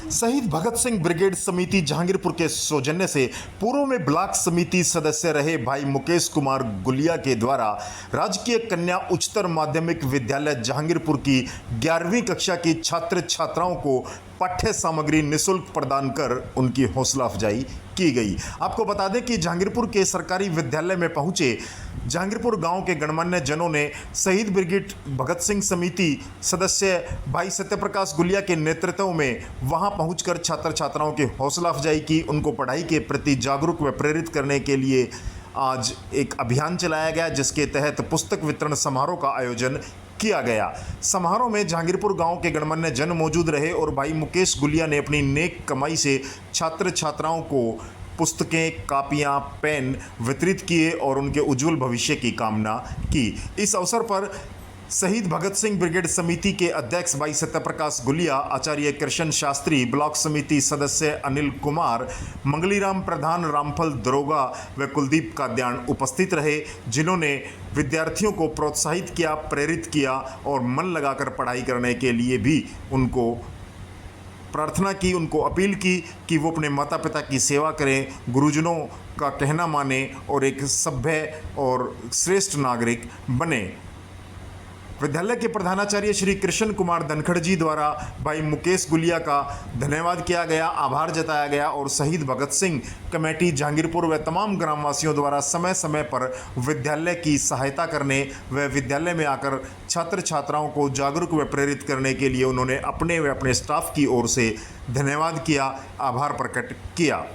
शहीद भगत सिंह ब्रिगेड समिति जहांगीरपुर के सौजन्य से पूर्व में ब्लॉक समिति सदस्य रहे भाई मुकेश कुमार गुलिया के द्वारा राजकीय कन्या उच्चतर माध्यमिक विद्यालय जहांगीरपुर की 11वीं कक्षा की छात्र छात्राओं को पाठ्य सामग्री निःशुल्क प्रदान कर उनकी हौसला अफजाई की गई। आपको बता दें कि जहांगीरपुर के सरकारी विद्यालय में पहुंचे जहांगीरपुर गांव के गणमान्य जनों ने शहीद ब्रिगेड भगत सिंह समिति सदस्य भाई सत्यप्रकाश गुलिया के नेतृत्व में वहां पहुंचकर छात्र छात्राओं की हौसला अफजाई की। उनको पढ़ाई के प्रति जागरूक व प्रेरित करने के लिए आज एक अभियान चलाया गया, जिसके तहत पुस्तक वितरण समारोह का आयोजन किया गया। समारोह में जहांगीरपुर गांव के गणमान्य जन मौजूद रहे और भाई मुकेश गुलिया ने अपनी नेक कमाई से छात्र छात्राओं को पुस्तकें, कापियां, पेन वितरित किए और उनके उज्जवल भविष्य की कामना की। इस अवसर पर शहीद भगत सिंह ब्रिगेड समिति के अध्यक्ष भाई सत्यप्रकाश गुलिया, आचार्य कृष्ण शास्त्री, ब्लॉक समिति सदस्य अनिल कुमार, मंगलीराम प्रधान, रामफल दरोगा व कुलदीप काद्यान उपस्थित रहे, जिन्होंने विद्यार्थियों को प्रोत्साहित किया, प्रेरित किया और मन लगाकर पढ़ाई करने के लिए भी उनको प्रार्थना की, उनको अपील की कि वो अपने माता पिता की सेवा करें, गुरुजनों का कहना माने और एक सभ्य और श्रेष्ठ नागरिक बने। विद्यालय के प्रधानाचार्य श्री कृष्ण कुमार धनखड़ जी द्वारा भाई मुकेश गुलिया का धन्यवाद किया गया, आभार जताया गया और शहीद भगत सिंह कमेटी जहांगीरपुर व तमाम ग्रामवासियों द्वारा समय समय पर विद्यालय की सहायता करने व विद्यालय में आकर छात्र छात्राओं को जागरूक व प्रेरित करने के लिए उन्होंने अपने व अपने स्टाफ की ओर से धन्यवाद किया, आभार प्रकट किया।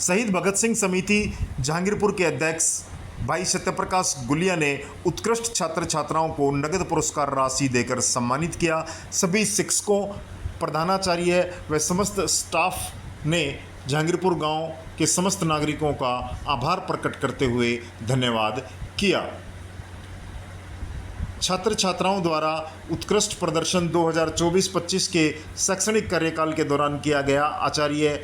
शहीद भगत सिंह समिति जहांगीरपुर के अध्यक्ष भाई सत्यप्रकाश गुलिया ने उत्कृष्ट छात्र छात्राओं को नगद पुरस्कार राशि देकर सम्मानित किया। सभी शिक्षकों, प्रधानाचार्य व समस्त स्टाफ ने जहांगीरपुर गांव के समस्त नागरिकों का आभार प्रकट करते हुए धन्यवाद किया। छात्र छात्राओं द्वारा उत्कृष्ट प्रदर्शन 2024-25 के शैक्षणिक कार्यकाल के दौरान किया गया। आचार्य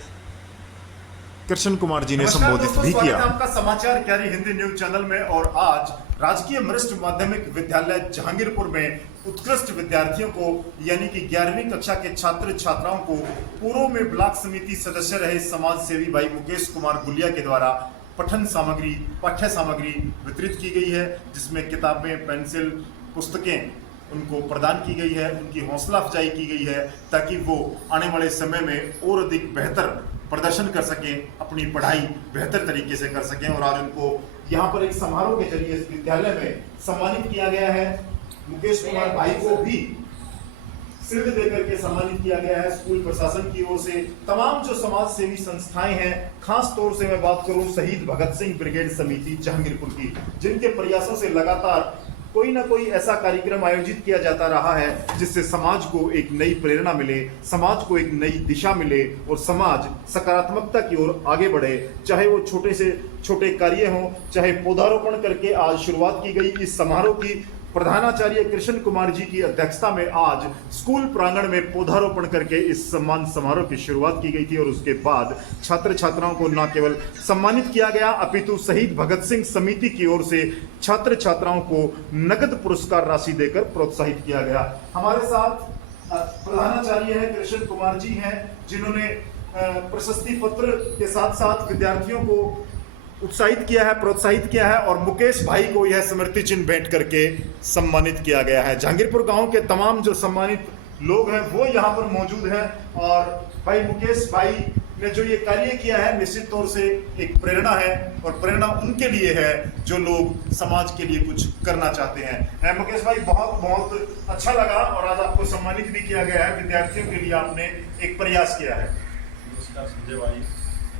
कृष्ण कुमार जी ने संबोधित भी किया। आपका समाचार क्यारी हिंदी न्यूज चैनल में और आज राजकीय वरिष्ठ माध्यमिक विद्यालय जहांगीरपुर में उत्कृष्ट विद्यार्थियों को यानी कि 11वीं कक्षा के छात्र छात्राओं को पूर्व में ब्लॉक समिति सदस्य रहे समाज सेवी भाई मुकेश कुमार गुलिया के द्वारा पठन सामग्री, पाठ्य सामग्री वितरित की गई है, जिसमें किताबें, पेंसिल, पुस्तकें उनको प्रदान की गई है। उनकी हौसला अफजाई की गई है ताकि वो आने वाले समय में और अधिक बेहतर प्रदर्शन कर सकें, अपनी पढ़ाई बेहतर तरीके से कर सकें। और आज उनको यहाँ पर एक समारोह के जरिए इस विद्यालय में सम्मानित किया गया है। मुकेश कुमार भाई को भी शील्ड देकर के सम्मानित किया गया है स्कूल प्रशासन की ओर से। तमाम जो समाज सेवी संस्थाएं हैं, खास तौर से मैं बात करूं शहीद भगत सिंह ब्रिगेड समिति जहांगीरपुर की, जिनके प्रयासों से लगातार कोई ना कोई ऐसा कार्यक्रम आयोजित किया जाता रहा है जिससे समाज को एक नई प्रेरणा मिले, समाज को एक नई दिशा मिले और समाज सकारात्मकता की ओर आगे बढ़े। चाहे वो छोटे से छोटे कार्य हों, चाहे पौधारोपण करके आज शुरुआत की गई इस समारोह की प्रधानाचार्य कृष्ण कुमार जी की अध्यक्षता में आज स्कूल प्रांगण में पौधारोपण करके इस सम्मान समारोह की शुरुआत की गई थी। और उसके बाद छात्र छात्राओं को न केवल सम्मानित किया गया अपितु शहीद भगत सिंह समिति की ओर से छात्र छात्राओं को नगद पुरस्कार राशि देकर प्रोत्साहित किया गया। हमारे साथ प्रधानाचार्य है कृष्ण कुमार जी हैं, जिन्होंने प्रशस्ति पत्र के साथ साथ विद्यार्थियों को उत्साहित किया है, प्रोत्साहित किया है और मुकेश भाई को यह स्मृति चिन्ह भेंट करके सम्मानित किया गया है। जहांगीरपुर गांव के तमाम जो सम्मानित लोग हैं वो यहाँ पर मौजूद हैं और भाई मुकेश भाई ने जो ये कार्य किया है निश्चित तौर से एक प्रेरणा है और प्रेरणा उनके लिए है जो लोग समाज के लिए कुछ करना चाहते हैं। मुकेश भाई, बहुत बहुत अच्छा लगा और आज आपको सम्मानित भी किया गया है। विद्यार्थियों के लिए आपने एक प्रयास किया है। नमस्कार संजय भाई,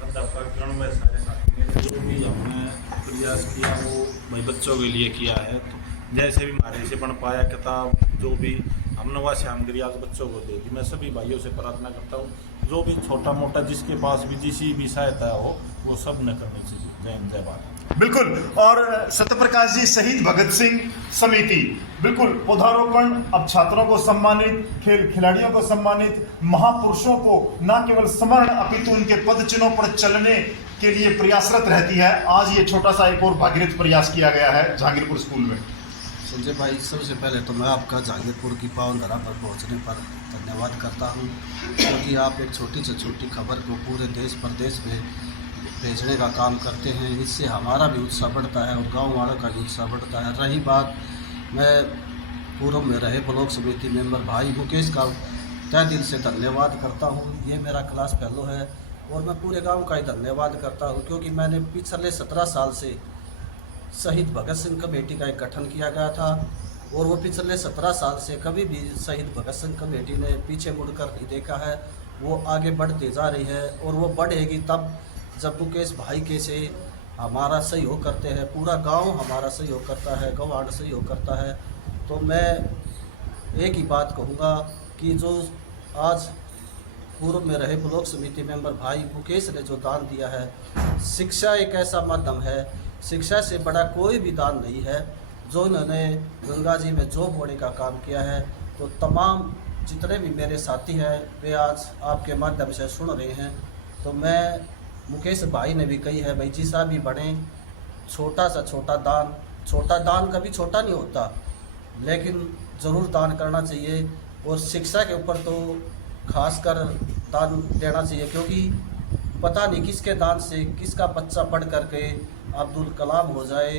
अध्यापक में सारे साथी ने जो भी हमने प्रयास किया वो भाई बच्चों के लिए किया है। तो जैसे भी हमारे से बन पाया किताब जो भी हमने वह सामग्री आज बच्चों को दे दी। मैं सभी भाइयों से प्रार्थना करता हूँ जो भी छोटा मोटा जिसके पास भी जिसी भी सहायता हो वो सब न करनी चाहिए। जय हिंद, जय भारत। बिल्कुल। और सत्यप्रकाश जी, शहीद भगत सिंह समिति बिल्कुल पौधारोपण, अब छात्रों को सम्मानित, खेल खिलाड़ियों को सम्मानित, महापुरुषों को न केवल स्मरण अपितु उनके पद चिन्हों पर चलने के लिए प्रयासरत रहती है। आज ये छोटा सा एक और भागीरथ प्रयास किया गया है जहांगीरपुर स्कूल में। संजय भाई, सबसे पहले तो मैं आपका जहांगीरपुर की पावन धरा पर पहुंचने पर धन्यवाद करता हूँ, क्योंकि आप एक छोटी से छोटी खबर को पूरे देश प्रदेश में भेजने का काम करते हैं। इससे हमारा भी उत्साह बढ़ता है और गांव वालों का भी उत्साह बढ़ता है। रही बात, मैं पूर्व में रहे ब्लॉक समिति मेंबर भाई मुकेश का तहे दिल से धन्यवाद करता हूँ। ये मेरा क्लास फेलो है और मैं पूरे गांव का ही धन्यवाद करता हूँ, क्योंकि मैंने पिछले 17 साल से शहीद भगत सिंह कमेटी का एक गठन किया गया था और वो पिछले 17 साल से कभी भी शहीद भगत सिंह कमेटी ने पीछे मुड़कर नहीं देखा है। वो आगे बढ़ते जा रही है और वो बढ़ेगी तब जब मुकेश भाई के से हमारा सहयोग करते हैं, पूरा गांव हमारा सहयोग करता है, गवांड सहयोग करता है। तो मैं एक ही बात कहूँगा कि जो आज पूर्व में रहे ब्लॉक समिति मेंबर भाई मुकेश ने जो दान दिया है, शिक्षा एक ऐसा माध्यम है, शिक्षा से बड़ा कोई भी दान नहीं है। जो इन्होंने गंगा जी में जॉब होने का काम किया है, तो तमाम जितने भी मेरे साथी हैं वे आज आपके माध्यम से सुन रहे हैं। तो मैं मुकेश भाई ने भी कही है, भाई जिसा भी बने, छोटा सा छोटा दान कभी छोटा नहीं होता, लेकिन ज़रूर दान करना चाहिए। और शिक्षा के ऊपर तो खासकर दान देना चाहिए, क्योंकि पता नहीं किसके दान से किसका बच्चा पढ़ करके अब्दुल कलाम हो जाए,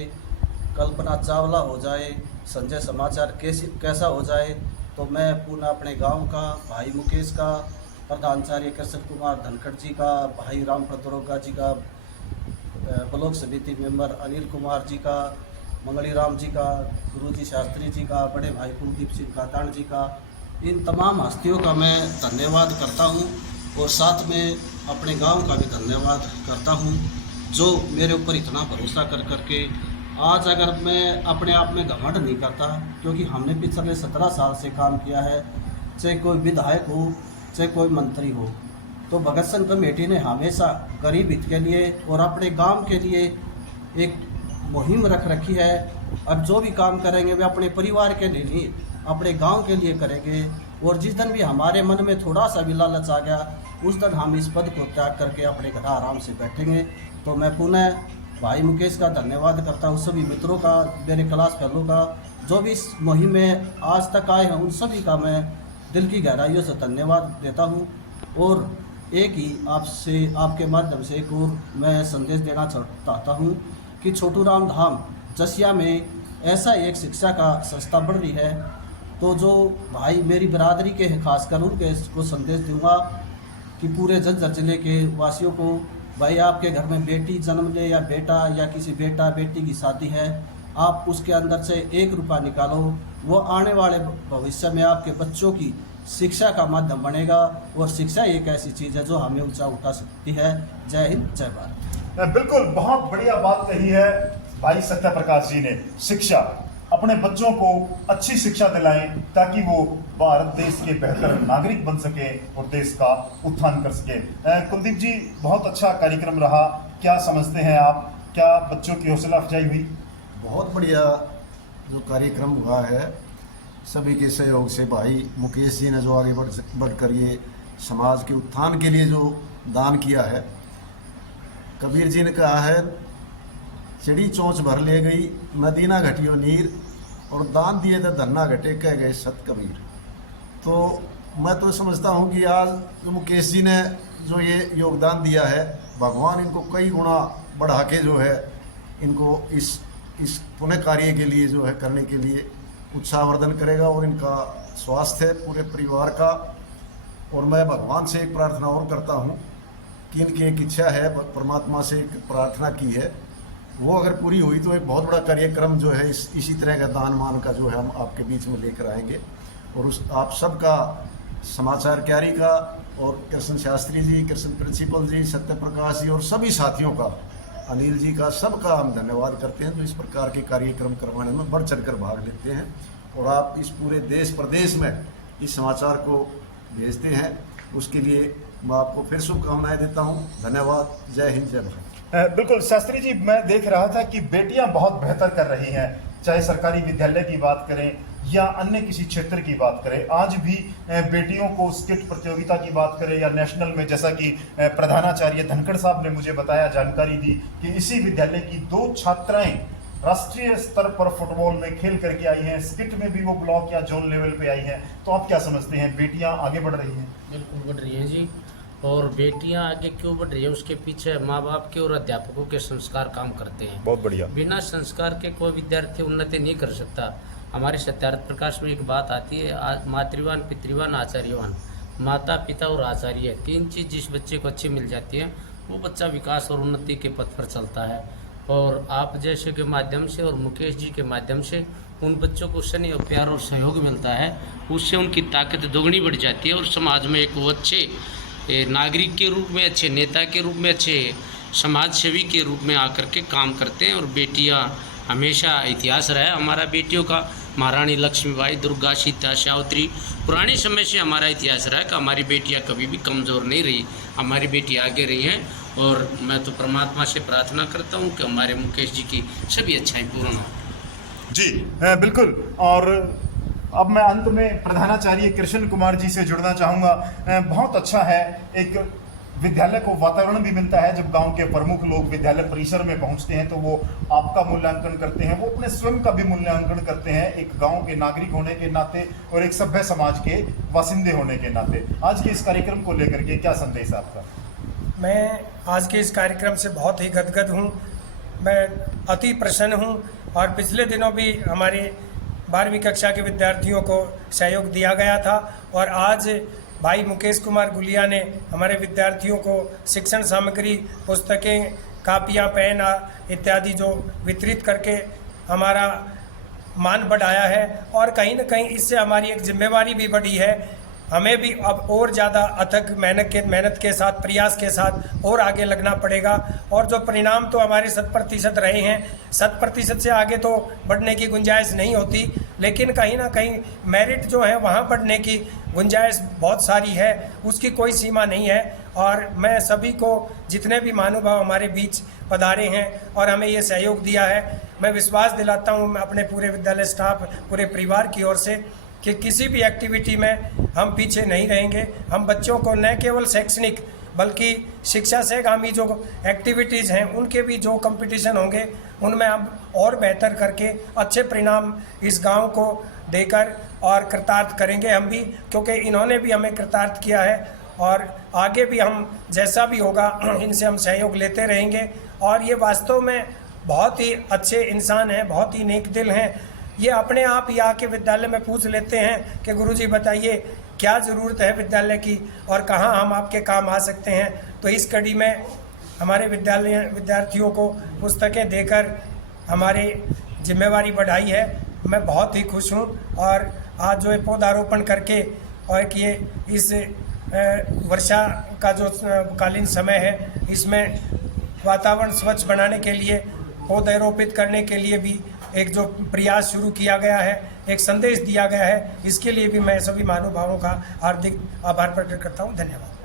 कल्पना चावला हो जाए, संजय समाचार कैसा हो जाए। तो मैं पुनः अपने गांव का, भाई मुकेश का, प्रधानाचार्य कृष्ण कुमार धनखड़ जी का, भाई राम दरोगा जी का, ब्लॉक समिति मेंबर अनिल कुमार जी का, मंगली राम जी का, गुरुजी शास्त्री जी का, बड़े भाई कुलदीप सिंह कातान जी का, इन तमाम हस्तियों का मैं धन्यवाद करता हूं और साथ में अपने गांव का भी धन्यवाद करता हूं, जो मेरे ऊपर इतना भरोसा कर करके आज अगर मैं अपने आप में घमंड नहीं करता, क्योंकि हमने पिछले 17 साल से काम किया है, चाहे कोई विधायक हो चाहे कोई मंत्री हो, तो भगत सिंह कमेटी ने हमेशा गरीब हित के लिए और अपने गांव के लिए एक मुहिम रख रखी है। अब जो भी काम करेंगे वे अपने परिवार के लिए नहीं, अपने गांव के लिए करेंगे। और जिस दिन भी हमारे मन में थोड़ा सा भी लालच आ गया, उस दिन हम इस पद को त्याग करके अपने घर आराम से बैठेंगे। तो मैं पुनः भाई मुकेश का धन्यवाद करता हूँ, सभी मित्रों का, मेरे क्लास फेलो का, जो भी इस मुहिम में आज तक आए हैं, उन सभी का मैं दिल की गहराइयों से धन्यवाद देता हूँ। और एक ही आपसे, आपके माध्यम से एक और मैं संदेश देना चाहता हूँ कि छोटू राम धाम जसिया में ऐसा एक शिक्षा का संस्था बढ़ रही है। तो जो भाई मेरी बरादरी के हैं, खासकर उनके को संदेश दूंगा कि पूरे झज्जर जिले के वासियों को, भाई आपके घर में बेटी जन्म ले या बेटा या किसी बेटा बेटी की शादी है, आप उसके अंदर से 1 रुपया निकालो, वो आने वाले भविष्य में आपके बच्चों की शिक्षा का माध्यम बनेगा। और शिक्षा एक ऐसी चीज़ है जो हमें ऊंचा उठा सकती है। जय हिंद, जय भारत। बिल्कुल, बहुत बढ़िया बात कही है भाई सत्य प्रकाश जी ने। शिक्षा, अपने बच्चों को अच्छी शिक्षा दिलाएं ताकि वो भारत देश के बेहतर नागरिक बन सके और देश का उत्थान कर सके। कुलदीप जी, बहुत अच्छा कार्यक्रम रहा, क्या समझते हैं आप, क्या बच्चों की हौसला अफजाई हुई? बहुत बढ़िया जो कार्यक्रम हुआ है, सभी के सहयोग से भाई मुकेश जी ने जो आगे बढ़कर ये समाज के उत्थान के लिए जो दान किया है। कबीर जी ने कहा है, चिड़ी चोंच भर ले गई नदी ना घटियो नीर, और दान दिए तो धन्ना घटे कह गए सत कबीर। तो मैं तो समझता हूँ कि आज जो मुकेश जी ने जो ये योगदान दिया है, भगवान इनको कई गुना बढ़ा के जो है इनको इस पुण्य कार्य के लिए जो है करने के लिए उत्साहवर्धन करेगा और इनका स्वास्थ्य पूरे परिवार का। और मैं भगवान से एक प्रार्थना और करता हूँ कि इनकी एक इच्छा है, परमात्मा से एक प्रार्थना की है, वो अगर पूरी हुई तो एक बहुत बड़ा कार्यक्रम जो है इसी तरह का दान मान का जो है हम आपके बीच में लेकर आएंगे। और उस आप सबका, समाचार क्यारी का और कृष्ण शास्त्री जी, कृष्ण प्रिंसिपल जी, सत्य प्रकाश जी और सभी साथियों का, अनिल जी का, सबका हम धन्यवाद करते हैं जो इस प्रकार के कार्यक्रम करवाने में बढ़ चढ़ कर भाग लेते हैं और आप इस पूरे देश प्रदेश में इस समाचार को भेजते हैं। उसके लिए मैं आपको फिर शुभकामनाएं देता हूं। धन्यवाद। जय हिंद, जय भारत। बिल्कुल शास्त्री जी, मैं देख रहा था कि बेटियां बहुत बेहतर कर रही हैं, चाहे सरकारी विद्यालय की बात करें या अन्य किसी क्षेत्र की बात करें। आज भी बेटियों को स्किट प्रतियोगिता की बात करें या नेशनल में, जैसा कि प्रधानाचार्य धनखड़ साहब ने मुझे बताया, जानकारी दी कि इसी विद्यालय की 2 छात्राएं राष्ट्रीय स्तर पर फुटबॉल में खेल करके आई हैं, स्किट में भी वो ब्लॉक या जोन लेवल पे आई हैं, तो आप क्या समझते हैं, बेटियां आगे बढ़ रही हैं? बिल्कुल बढ़ रही हैं जी। और बेटियां आगे क्यों बढ़ रही है, उसके पीछे माँ बाप के और अध्यापकों के संस्कार काम करते हैं। बहुत बढ़िया। बिना संस्कार के कोई विद्यार्थी उन्नति नहीं कर सकता। हमारे सत्यार्थ प्रकाश में एक बात आती है, मातृवान, पितृवान, आचार्यवान। माता, पिता और आचार्य, तीन चीज़ जिस बच्चे को अच्छी मिल जाती है वो बच्चा विकास और उन्नति के पथ पर चलता है। और आप जैसे के माध्यम से और मुकेश जी के माध्यम से उन बच्चों को स्नेह और प्यार और सहयोग मिलता है, उससे उनकी ताकत दोगुनी बढ़ जाती है और समाज में एक वो अच्छे नागरिक के रूप में, अच्छे नेता के रूप में, अच्छे समाज सेवी के रूप में आकर के काम करते हैं। और बेटियां हमेशा इतिहास रहा है हमारा बेटियों का। महारानी लक्ष्मीबाई, दुर्गा, सीता, सावित्री, पुराने समय से हमारा इतिहास रहा है कि हमारी बेटियां कभी भी कमज़ोर नहीं रही, हमारी बेटियां आगे रही हैं। और मैं तो परमात्मा से प्रार्थना करता हूं कि हमारे मुकेश जी की सभी अच्छाएं पूर्ण हों। जी बिल्कुल। और अब मैं अंत में प्रधानाचार्य कृष्ण कुमार जी से जुड़ना चाहूँगा। बहुत अच्छा है, एक विद्यालय को वातावरण भी मिलता है। जब गांव के प्रमुख लोग विद्यालय परिसर में पहुंचते हैं तो वो आपका मूल्यांकन करते हैं, वो अपने स्वयं का भी मूल्यांकन करते हैं, एक गांव के नागरिक होने के नाते और एक सभ्य समाज के वासिंदे होने के नाते। आज के इस कार्यक्रम को लेकर के क्या संदेश है आपका? मैं आज के इस कार्यक्रम से बहुत ही गदगद हूँ, मैं अति प्रसन्न हूँ। और पिछले दिनों भी हमारे 12वीं कक्षा के विद्यार्थियों को सहयोग दिया गया था और आज भाई मुकेश कुमार गुलिया ने हमारे विद्यार्थियों को शिक्षण सामग्री, पुस्तकें, कापियाँ, पेन इत्यादि जो वितरित करके हमारा मान बढ़ाया है। और कहीं न कहीं इससे हमारी एक जिम्मेवारी भी बढ़ी है। हमें भी अब और ज़्यादा अथक मेहनत के साथ, प्रयास के साथ और आगे लगना पड़ेगा। और जो परिणाम तो हमारे 100% रहे हैं, 100% से आगे तो बढ़ने की गुंजाइश नहीं होती, लेकिन कहीं ना कहीं मेरिट जो है वहाँ बढ़ने की गुंजाइश बहुत सारी है, उसकी कोई सीमा नहीं है। और मैं सभी को, जितने भी महानुभाव हमारे बीच पधारे हैं और हमें ये सहयोग दिया है, मैं विश्वास दिलाता हूँ मैं अपने पूरे विद्यालय स्टाफ, पूरे परिवार की ओर से कि किसी भी एक्टिविटी में हम पीछे नहीं रहेंगे। हम बच्चों को न केवल शैक्षणिक बल्कि शिक्षा से आगामी जो एक्टिविटीज़ हैं उनके भी जो कंपटीशन होंगे उनमें हम और बेहतर करके अच्छे परिणाम इस गांव को देकर और कृतार्थ करेंगे हम भी, क्योंकि इन्होंने भी हमें कृतार्थ किया है। और आगे भी हम जैसा भी होगा इनसे हम सहयोग लेते रहेंगे। और ये वास्तव में बहुत ही अच्छे इंसान हैं, बहुत ही नेक दिल हैं। ये अपने आप ही आके विद्यालय में पूछ लेते हैं कि गुरुजी बताइए क्या ज़रूरत है विद्यालय की और कहाँ हम आपके काम आ सकते हैं। तो इस कड़ी में हमारे विद्यार्थियों को पुस्तकें देकर हमारी जिम्मेवारी बढ़ाई है। मैं बहुत ही खुश हूँ। और आज जो पौधारोपण करके और कि ये इस वर्षा का जो कालीन समय है, इसमें वातावरण स्वच्छ बनाने के लिए, पौधे रोपित करने के लिए भी एक जो प्रयास शुरू किया गया है, एक संदेश दिया गया है, इसके लिए भी मैं सभी महानुभावों का हार्दिक आभार प्रकट करता हूँ। धन्यवाद।